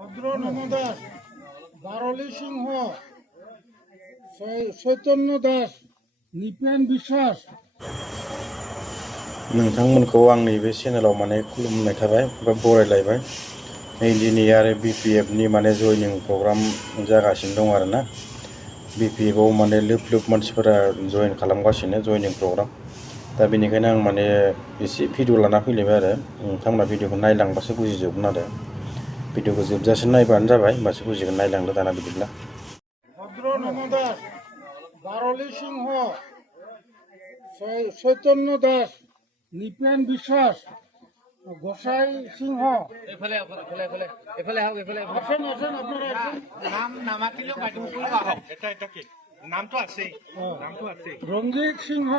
ভদ্র নমদাস, বারলি সিংহ, চৈতন্য दास, निपेन বিশ্বাস। नोंथांमोनखौ आंनि बे चेनेलाव माने खुलुमनाय थाबाय बा बरायलायबाय। नै दिनै आरो BPF नि माने जयनिं प्रग्राम जागासिनो दं आरोना। BPF आव माने लोब लोब मानसिफोरा जयेन खालामगासिनो जयनिं प्रग्राम। दा बेनिखायनो आं माने एसे भिडिअ लाना फैलायबाय आरो नोंथांमोना भिडिअखौ नायलांबासो बुजिजोबगोन आरो भिडिअखौ जोबजासिम नायबानो जाबाय होमबासो बुजिगोन। नायलांदो दाना बिदिब्ला। ভদ্র নমদাস, বারলি সিংহ, চৈতন্য दास, निपेन বিশ্বাস, গোসাই সিংহ। আসেন আসেন আপনারা নাম নামাতিলেও কাটিব কৰিব আহক। এটা কি নামটো আছে, নামটো আছে। রঞ্জিত সিংহ,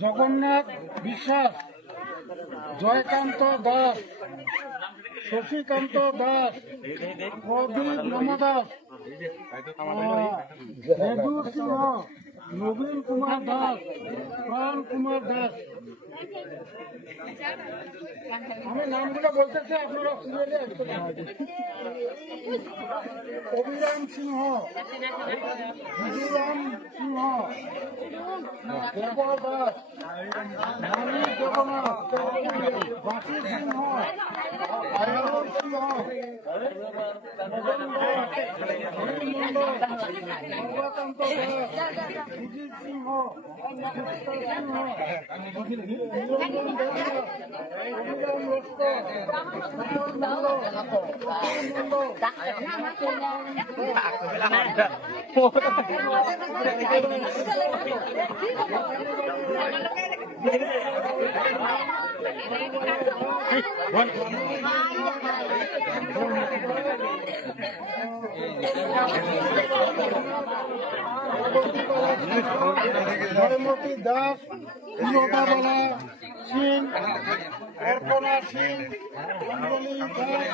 জগন্নাথ বিশ্বাস, জয়কান্ত দাস, শশীকান্ত দাস, প্রদীপ নমদাস, যদু সিংহ, নবীন কুমার দাস, প্রাণ কুমার দাস। আমি নামগুলো বলতেছি, আপনারা সিরিয়ালে একটু অভিরাম সিংহ, বিজুরাম সিংহ, দেব দাস, মানিক জগন্নাথ, বাসি সিংহ, আয়ুর সিংহ, মদন দাস, মন্ডল, সর্বকান্ত দাস, সুজিত সিংহ, সিংহ, নিরঞ্জন দাস, অভিরাম লস্কর, মন্ডল জয়মতী দাস, সুলতাবালা সিং, অর্পণা সিং, অঞ্জলি দাস,